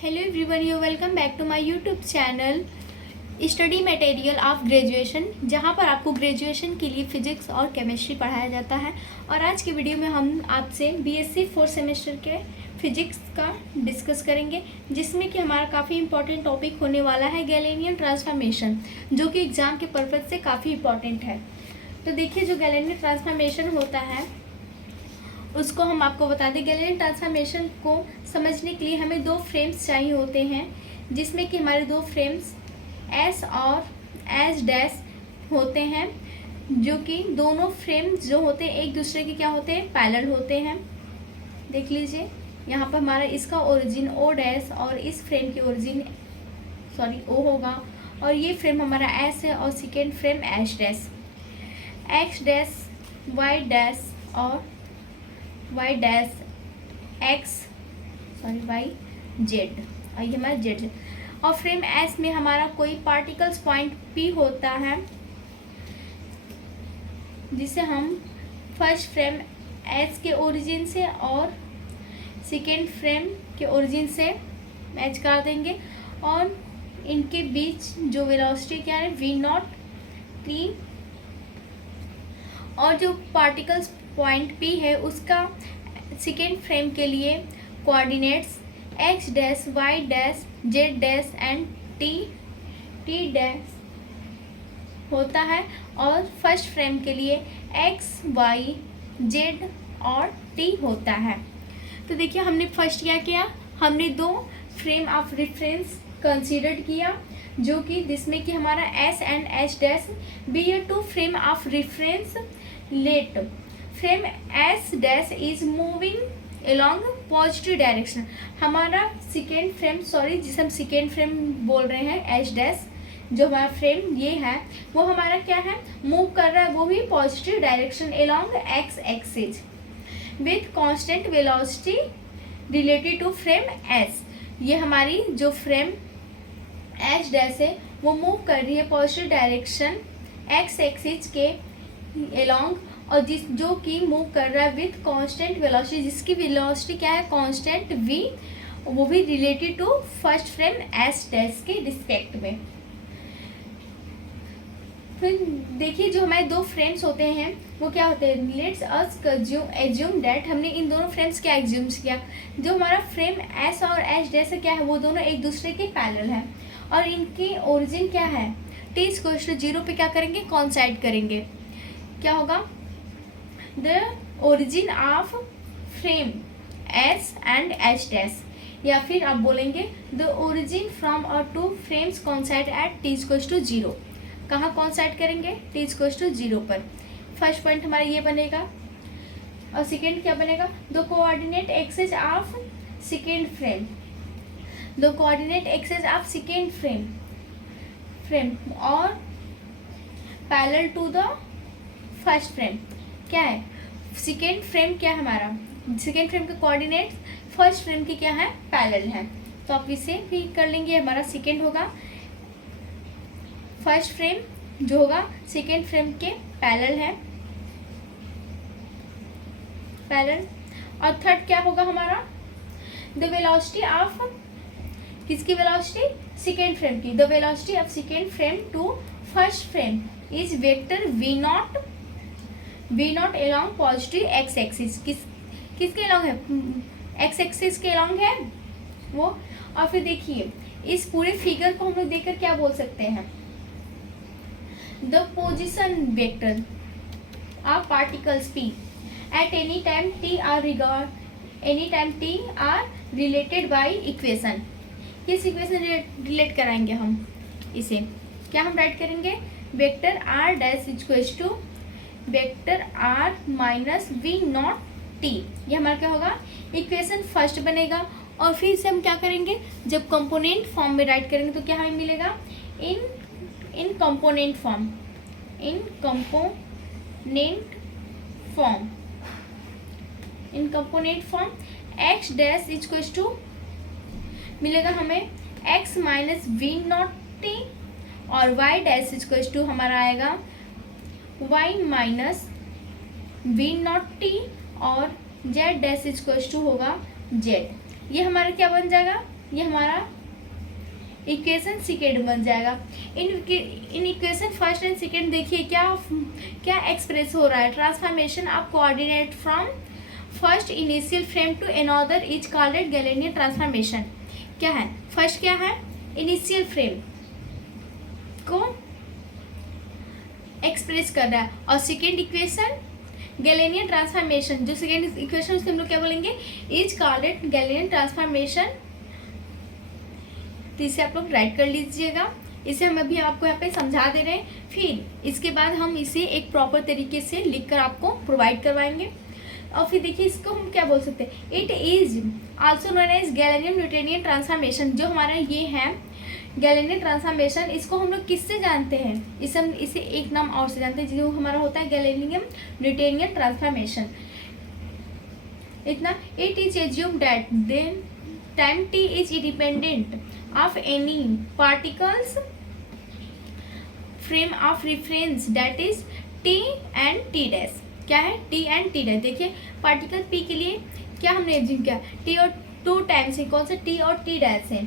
Hello everyone, you welcome back to my YouTube channel study material of graduation, जहां पर आपको graduation के लिए फिजिक्स और केमिस्ट्री पढ़ाया जाता है। और आज की वीडियो में हम आपसे बीएससी 4th सेमेस्टर के फिजिक्स का डिस्कस करेंगे, जिसमें कि हमारा काफ़ी इंपॉर्टेंट टॉपिक होने वाला है गैलेनियन ट्रांसफॉर्मेशन, जो कि एग्ज़ाम के पर्पज़ से काफ़ी इंपॉर्टेंट है। तो देखिए, जो गैलेनियन ट्रांसफॉर्मेशन होता है उसको हम आपको बता दें। गैलेनियन ट्रांसफॉर्मेशन को समझने के लिए हमें दो फ्रेम्स चाहिए होते हैं, जिसमें कि हमारे दो फ्रेम्स एस और एस डैश होते हैं, जो कि दोनों फ्रेम्स जो होते हैं एक दूसरे के क्या होते हैं, पैरेलल होते हैं। देख लीजिए, यहाँ पर हमारा इसका ओरिजिन ओ डैश और इस फ्रेम की ओरिजिन ओ होगा, और ये फ्रेम हमारा एस है और second frame H dash, X dash Y dash और वाई डैश वाई जेड, और ये हमारा जेड है। और फ्रेम एस में हमारा कोई पार्टिकल्स पॉइंट पी होता है, जिसे हम फर्स्ट फ्रेम एस के ओरिजिन से और सेकेंड फ्रेम के ओरिजिन से मैच कर देंगे, और इनके बीच जो वेलोसिटी क्या है, वी नॉट टी, और जो पार्टिकल्स पॉइंट पी है उसका सेकेंड फ्रेम के लिए coordinates X dash Y dash Z dash and T dash होता है, और फर्स्ट फ्रेम के लिए एक्स वाई जेड और टी होता है। तो देखिए, हमने फर्स्ट क्या किया, हमने दो फ्रेम ऑफ रेफरेंस कंसीडर किया, जो कि जिसमें कि हमारा S and H dash be a two frame of reference let frame S dash is moving along positive direction. हमारा सेकेंड फ्रेम, जिसे हम सेकेंड फ्रेम बोल रहे हैं, एच डैश जो हमारा फ्रेम ये है, वो हमारा क्या है, मूव कर रहा है, वो भी positive direction along X axis with constant velocity related to frame S. ये हमारी जो फ्रेम एच डैश है वो मूव कर रही है पॉजिटिव डायरेक्शन एक्स एक्सिस के अलोंग, और जो कि मूव कर रहा है विथ कांस्टेंट वेलोसिटी, जिसकी वेलोसिटी क्या है, कांस्टेंट v, वो भी related to first frame S dash के रिस्पेक्ट में। फिर देखिए, जो हमारे दो फ्रेम्स होते हैं वो क्या होते हैं, लेट्स अस एज्यूम दैट, हमने इन दोनों फ्रेम्स क्या एज्यूम किया, जो हमारा फ्रेम एस और एच डैश क्या है, वो दोनों एक दूसरे के पैरेलल है, और इनकी ओरिजिन क्या है, t = 0 पे क्या करेंगे, कोइंसाइड करेंगे। क्या होगा, the origin of frame S and H dash, या फिर आप बोलेंगे द ओरिजिन फ्रॉम और two frames coincide at t = 0। कहाँ कोइंसाइड करेंगे, t = 0 पर। फर्स्ट पॉइंट हमारा ये बनेगा, और सेकेंड क्या बनेगा, the coordinate axis of second frame, the coordinate axis of second frame और parallel to the first frame. क्या है, सेकेंड फ्रेम क्या है हमारा, सेकेंड फ्रेम के कोऑर्डिनेट्स फर्स्ट फ्रेम के क्या है, पैरेलल है, तो आप इसे भी कर लेंगे। हमारा सेकेंड होगा फर्स्ट फ्रेम जो होगा सेकेंड फ्रेम के पैरेलल है, पैरेलल। और थर्ड क्या होगा हमारा, द वेलोसिटी ऑफ, किसकी वेलोसिटी, सेकेंड फ्रेम की, the velocity of second frame to first frame is vector V naught along positive X axis, किसके अलोंग है, एक्स एक्सिस के अलोंग है वो। और फिर देखिए, इस पूरे फिगर को हम लोग देखकर क्या बोल सकते हैं, the position vector of particles p at any time t are related by equation. किस इक्वेशन रिलेट कराएंगे हम इसे, क्या हम राइट करेंगे, vector r dash equals to vector r minus V naught t, ये हमारा क्या होगा, इक्वेशन फर्स्ट बनेगा। और फिर इसे हम क्या करेंगे, जब कंपोनेंट फॉर्म में राइट करेंगे तो क्या हमें मिलेगा, in component form X dash equals to मिलेगा हमें x minus V not T, और y डैश इक्वल्स टू हमारा आएगा y minus V not T, और z डैश इक्वल्स टू होगा z। ये हमारा क्या बन जाएगा, ये हमारा इक्वेशन सेकेंड बन जाएगा। इन इक्वेशन फर्स्ट एंड सेकेंड देखिए क्या एक्सप्रेस हो रहा है। Transformation of coordinate from first initial frame to another is called Galilean transformation. क्या है? फर्स्ट क्या है? इनिशियल फ्रेम को एक्सप्रेस कर रहा है, और सेकेंड इक्वेशन गैलेनियन ट्रांसफॉर्मेशन, जो सेकेंड इक्वेशन उससे हम लोग क्या बोलेंगे? Is called Galilean transformation. तो इसे आप लोग राइट कर लीजिएगा। इसे हम अभी आपको यहाँ पे समझा दे रहे हैं, फिर इसके बाद हम इसे एक प्रॉपर तरीके से लिखकर आपको प्रोवाइड करवाएंगे। और फिर देखिए इसको हम क्या बोल सकते हैं? It is also known as Galilean Newtonian transformation. जो हमारा ये है गैलेनियन ट्रांसफॉर्मेशन, इसको हम लोग किससे जानते हैं? इसे एक नाम और से जानते हैं, जो हमारा होता है गैलेनियन न्यूटोनियन ट्रांसफॉर्मेशन। इतना it is assume that then time T is independent of any particles frame of reference that is T and T dash. क्या है? T and T dash. देखिए पार्टिकल पी के लिए क्या हमने एज्यूम किया? T और टू टाइम्स है। कौन सा? टी और टी डैश है।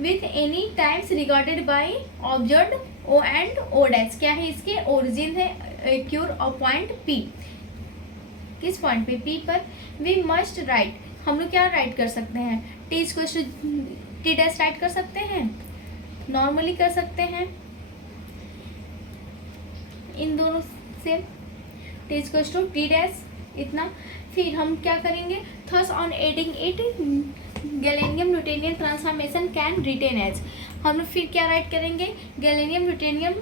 With any times regarded by observe O and O dash. क्या है? इसके ओरिजिन है क्यूर और पॉइंट पी। किस पॉइंट पे? पी पर। वी मस्ट राइट, हम लोग क्या राइट कर सकते हैं? T square T dash write कर सकते हैं, नॉर्मली कर सकते हैं इन दोनों से, T square to T dash इतना। फिर हम क्या करेंगे? Thus on adding it Galilean Newtonian transformation can written as. हम लोग फिर क्या राइट करेंगे? गैलेनियम न्यूटोनियन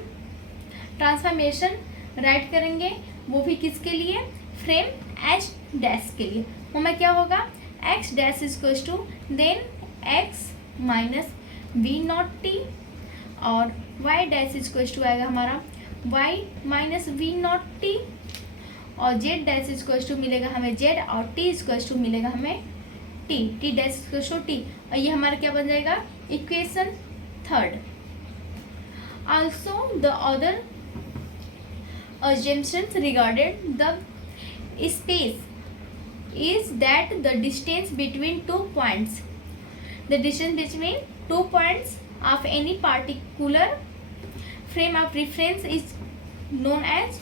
ट्रांसफॉर्मेशन राइट करेंगे, वो भी किसके लिए? फ्रेम एच डैश के लिए। हमें क्या होगा? X dash is to then X minus V not T, और वाई डैश इज टू आएगा हमारा Y minus V not T, और जेड डैश इज टू मिलेगा हमें जेड, और टी इज टू मिलेगा हमें T, T dash is to T. और ये हमारा क्या बन जाएगा? Equation third. Also the other assumptions regarding the space is that the distance between 2 points, the distance between 2 points of any particular frame of reference is known as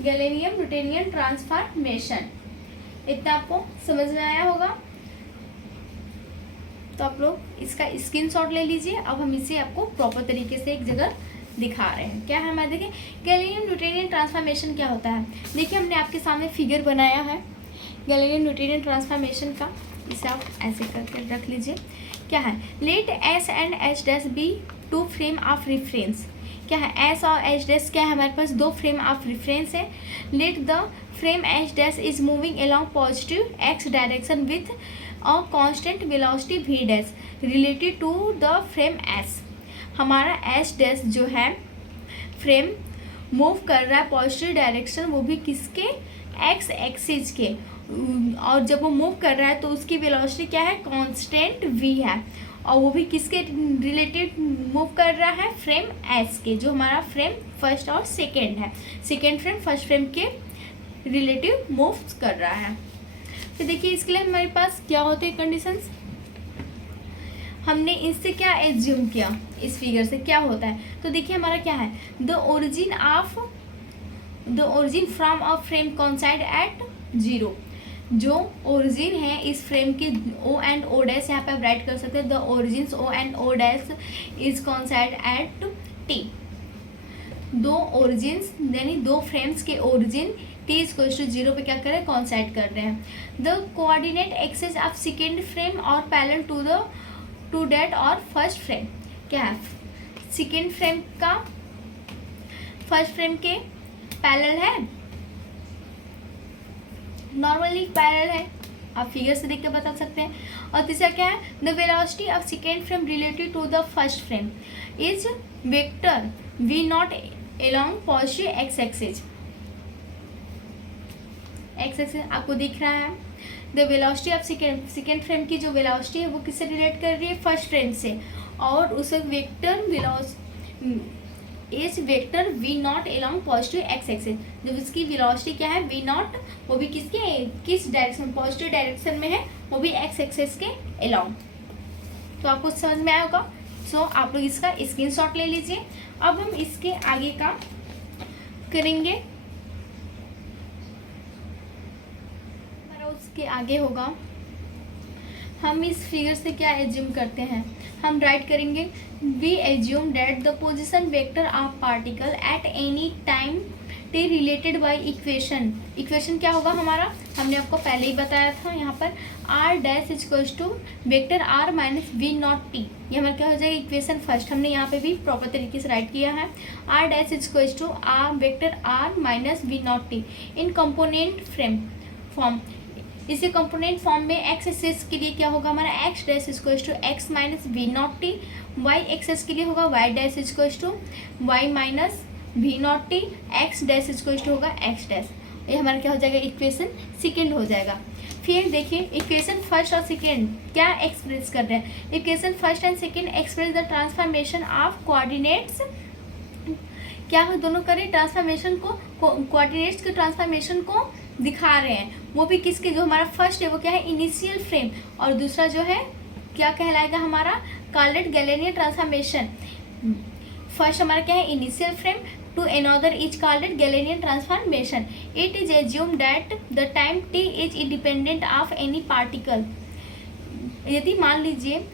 Galilean Newtonian transformation. इतना आपको समझ में आया होगा, तो आप लोग इसका स्क्रीनशॉट ले लीजिए। अब हम इसे आपको प्रॉपर तरीके से एक जगह दिखा रहे हैं। क्या है हमारे? देखिए गैलेनियम न्यूटोनियन ट्रांसफॉर्मेशन क्या होता है। देखिए हमने आपके सामने फिगर बनाया है गैलेनियम न्यूटोनियन ट्रांसफॉर्मेशन का, इसे आप ऐसे करके रख लीजिए। क्या है? Let S and H dash be two frame of reference. क्या है? एस और एच डैश क्या है? हमारे पास दो फ्रेम ऑफ रेफरेंस है। Let the frame H dash is moving along positive X direction with a constant velocity V dash related to the frame S. हमारा एच डैश जो है फ्रेम मूव कर रहा है पॉजिटिव डायरेक्शन, वो भी किसके? एक्स एक्सिस के, और जब वो मूव कर रहा है तो उसकी वेलोसिटी क्या है? कांस्टेंट वी है, और वो भी किसके रिलेटेड मूव कर रहा है? फ्रेम एस के, जो हमारा फ्रेम फर्स्ट और सेकेंड है। सेकेंड फ्रेम फर्स्ट फ्रेम के रिलेटिव मूव कर रहा है। तो देखिए इसके लिए हमारे पास क्या होते हैं कंडीशंस। हमने इससे क्या एज्यूम किया? इस फिगर से क्या होता है? तो देखिए हमारा क्या है? The origin from a frame coincide at 0। जो ओरिजिन है इस फ्रेम के ओ एंड ओ डैश, यहाँ पे आप राइट कर सकते हैं the origin O and O dash is coincide at T. दो ओरिजिन्स यानी दो फ्रेम्स के ओरिजिन टी इक्वल टू 0 पे क्या कर रहे हैं? कोइंसाइड कर रहे हैं। The coordinate axis of second frame और पैरेलल टू दैट और फर्स्ट फ्रेम। क्या है? सेकेंड फ्रेम का फर्स्ट फ्रेम के पैरेलल है, नॉर्मली पैरेलल है, आप फिगर से देख के बता सकते हैं। और तीसरा क्या है? The velocity of second frame related to the first frame is vector V naught along positive X axis. X axis आपको दिख रहा है। The velocity of second frame की जो वेलोसिटी है वो किससे रिलेट कर रही है? फर्स्ट फ्रेम से, और उसे vector is vector v not along positive x axis. जब उसकी वेलोसिटी क्या है v नॉट, वो भी किस डायरेक्शन, पॉजिटिव डायरेक्शन में है, वो भी x एक्सिस के along। तो आपको समझ में आया होगा। सो आप लोग इसका स्क्रीनशॉट ले लीजिए। अब हम इसके आगे का करेंगे। हमारा उसके आगे होगा, हम इस फिगर से क्या एज्यूम करते हैं, हम राइट करेंगे we assume that the position vector of particle at any time T related by equation. Equation क्या होगा हमारा, हमने आपको पहले ही बताया था, यहाँ पर R dash equals to vector R minus V not T. ये हमारा क्या हो जाएगा, इक्वेशन फर्स्ट। हमने यहाँ पे भी प्रॉपर तरीके से राइट किया है, R dash equals to R vector R minus V not T in component frame form. इसी कंपोनेंट फॉर्म में एक्स एक्सिस के लिए क्या होगा हमारा, X dash equals to X minus V not T. Y axis के लिए होगा Y dash equals to Y minus V not T. X dash equals to होगा एक्स डैश। ये हमारा क्या हो जाएगा, इक्वेशन सेकेंड हो जाएगा। फिर देखिए इक्वेशन फर्स्ट और सेकेंड क्या एक्सप्रेस कर रहे हैं। Equation first and second express the transformation of coordinates. क्या हम दोनों करें, ट्रांसफॉर्मेशन को, कोऑर्डिनेट्स के ट्रांसफॉर्मेशन को दिखा रहे हैं। वो भी किसके, जो हमारा फर्स्ट है वो क्या है, इनिशियल फ्रेम, और दूसरा जो है क्या कहलाएगा हमारा, कॉर्लेट गैलेनियन ट्रांसफॉर्मेशन। फर्स्ट हमारा क्या है, initial frame, to another is called Galilean transformation. It is assume that the time T is independent of any particle. यदि मान लीजिए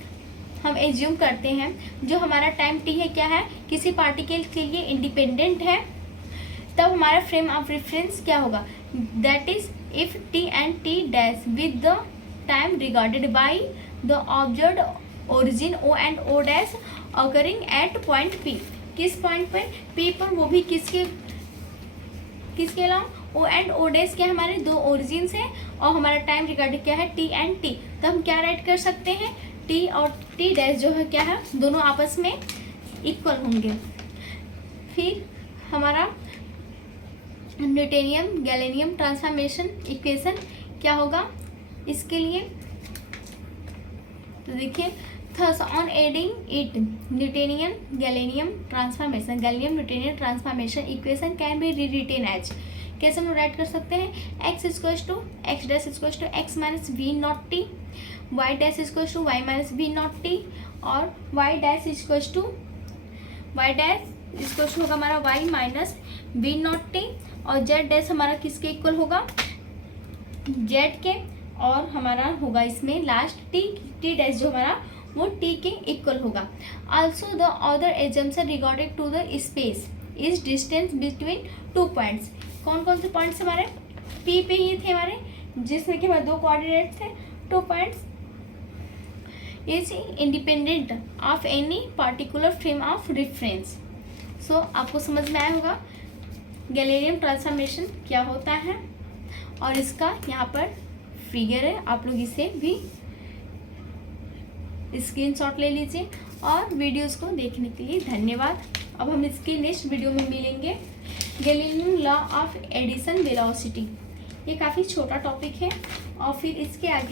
हम एज्यूम करते हैं जो हमारा टाइम टी है क्या है, किसी पार्टिकल के लिए इंडिपेंडेंट है, तब हमारा फ्रेम ऑफ रेफरेंस क्या होगा, that is if T and T dash with the time regarded by the observed origin O and O dash occurring at point P. किस पॉइंट पर, पी पर, वो भी किसके अलावा, ओ एंड ओ डैश के हमारे दो ओरिजिन है, और हमारा टाइम रिगार्डेड क्या है, टी एंड टी। तो हम क्या राइट कर सकते हैं, टी और टी डैश जो है क्या है, दोनों आपस में इक्वल होंगे। फिर हमारा न्यूटोनियन गैलेनियम ट्रांसफॉर्मेशन इक्वेशन क्या होगा इसके लिए, तो देखिए thus on adding it Newtonian Galilean transformation, Galilean Newtonian transformation equation can be rewritten as, कैसे हम राइट कर सकते हैं, X equals to X dash equals to X minus V not T, Y dash equals to Y minus V not T, और Y dash equals to होगा हमारा Y minus V not T, और Z dash हमारा किसके equal होगा, Z के, और हमारा होगा इसमें लास्ट टी डैश जो हमारा वो टी के इक्वल होगा। Also the other assumption regarded to the space is distance between two points. कौन कौन से पॉइंट्स हमारे पी पे ही थे हमारे, जिसमें कि हमारे दो कोऑर्डिनेट्स थे, two points is independent of any particular frame of reference. So आपको समझ में आया होगा गैलेनियम ट्रांसफॉर्मेशन क्या होता है, और इसका यहाँ पर फिगर है, आप लोग इसे भी स्क्रीनशॉट ले लीजिए। और वीडियोस को देखने के लिए धन्यवाद। अब हम इसके नेक्स्ट वीडियो में मिलेंगे, गैलेनियम लॉ ऑफ एडिशन वेलोसिटी। ये काफ़ी छोटा टॉपिक है, और फिर इसके आगे